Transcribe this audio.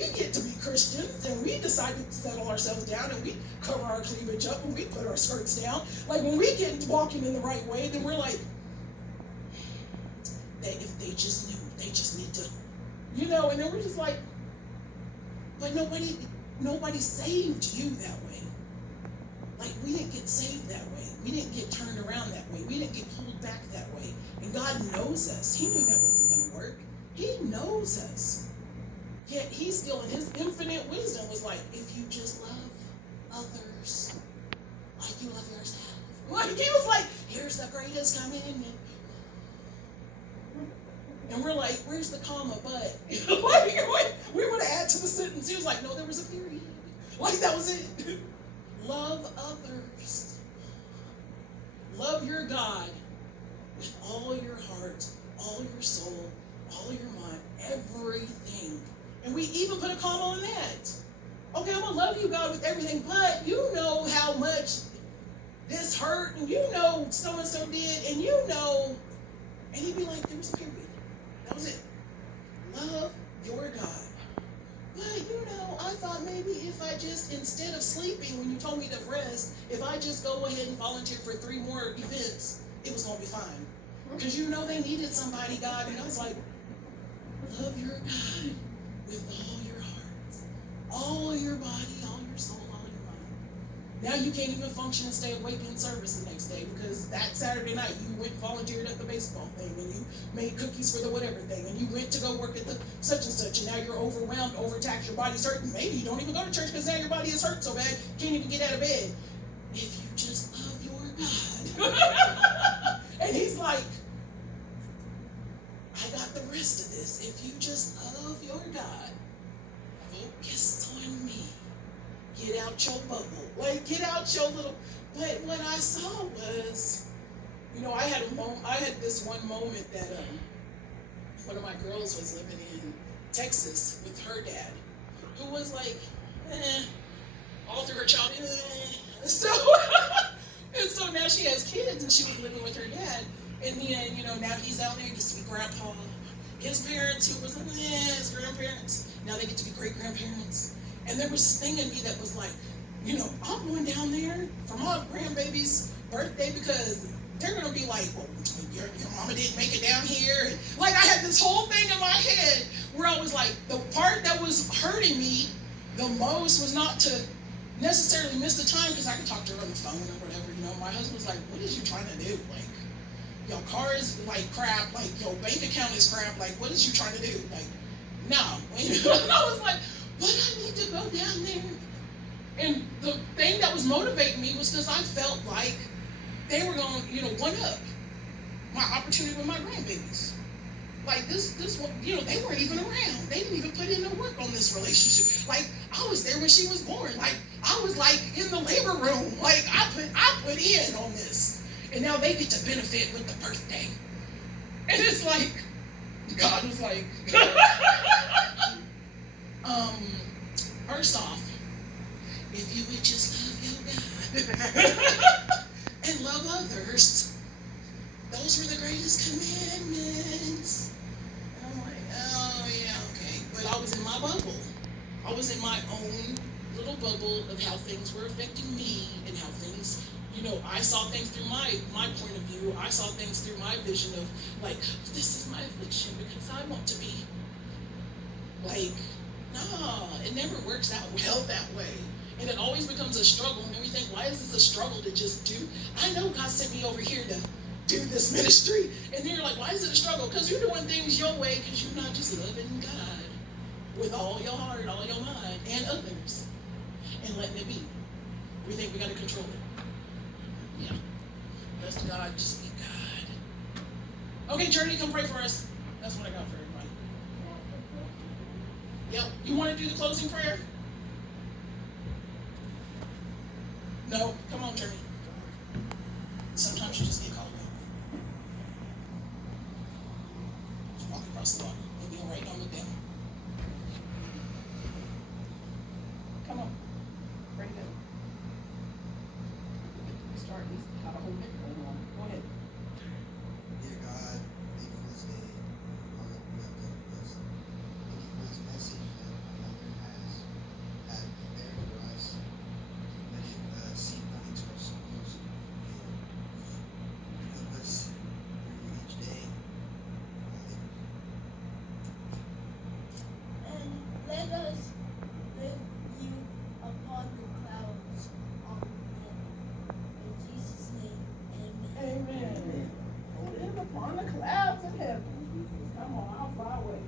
we get to be Christians and we decide to settle ourselves down and we cover our cleavage up and we put our skirts down. Like when we get walking in the right way, then we're like, if they just knew, they just need to, and then we're just like, but nobody saved you that way. Like we didn't get saved that way. We didn't get turned around that way. We didn't get pulled back that way. And God knows us. He knew that wasn't going to work. He knows us. Yet he still, in his infinite wisdom, was like, if you just love others like you love yourself. Like he was like, here's the greatest commandment. And we're like, where's the comma, but? Like, we want to add to the sentence. He was like, no, there was a period. Like that was it. Love others. Love your God with all your heart, all your soul, all your mind, everything. And we even put a comma on that. Okay, I'm going to love you, God, with everything, but you know how much this hurt, and you know so-and-so did, and you know, and he'd be like, there was a period. That was it. Love your God. But, I thought maybe if I just, instead of sleeping when you told me to rest, if I just go ahead and volunteer for 3 more events, it was going to be fine. Because they needed somebody, God. And I was like, love your God with all your heart, all your body, all your soul, all your mind. Now you can't even function and stay awake in service the next day because that Saturday night you went and volunteered at the baseball thing and you made cookies for the whatever thing and you went to go work at the such and such and now you're overwhelmed, overtaxed, your body's hurting. Maybe you don't even go to church because now your body is hurt so bad you can't even get out of bed. If you just love your God. And he's like, I got the rest of this. If you just love your God, focus on me. Get out your bubble. Like, get out your little... But what I saw was, I had this one moment that one of my girls was living in Texas with her dad, who was like, all through her childhood, So, and so now she has kids and she was living with her dad. And then, now he's out there, he gets to be grandpa. His parents, who was his grandparents, now they get to be great-grandparents. And there was this thing in me that was like, I'm going down there for my grandbaby's birthday because they're going to be like, well, your mama didn't make it down here. And like I had this whole thing in my head where I was like, the part that was hurting me the most was not to necessarily miss the time because I could talk to her on the phone or whatever. My husband was like, what is you trying to do? Like, your car is like crap, like your bank account is crap, like what is you trying to do? Like, no. And I was like, but I need to go down there. And the thing that was motivating me was because I felt like they were going to, one up my opportunity with my grandbabies. Like this one, they weren't even around. They didn't even put in the work on this relationship. Like I was there when she was born. Like I was like in the labor room. Like I put in on this. And now they get to benefit with the birthday. And it's like, God was like, first off, if you would just love your God and love others, those were the greatest commandments. And I'm like, oh yeah, okay. But I was in my bubble. I was in my own little bubble of how things were affecting me and how things, I saw things through my point of view. I saw things through my vision of like, this is my affliction because I want to be. Like, no, it never works out well that way. And it always becomes a struggle. And we think, why is this a struggle to just do? I know God sent me over here to do this ministry. And then you're like, why is it a struggle? Because you're doing things your way because you're not just loving God with all your heart, all your mind, and others. And letting it be. We think we got to control it. Yeah. Let God just be God. Okay, Journey, come pray for us. That's what I got for everybody. Yep. You want to do the closing prayer? No? Come on, Journey. Sometimes you just get called out. Just walk across the water. Maybe you'll right, don't look down. Come on. Bring it in. Start at least have a whole bit going on. Go ahead. Dear God, thank you for this day, for all that you have done for us. Thank you for this message that my mother On the clouds of heaven. Come on, I'll fly away.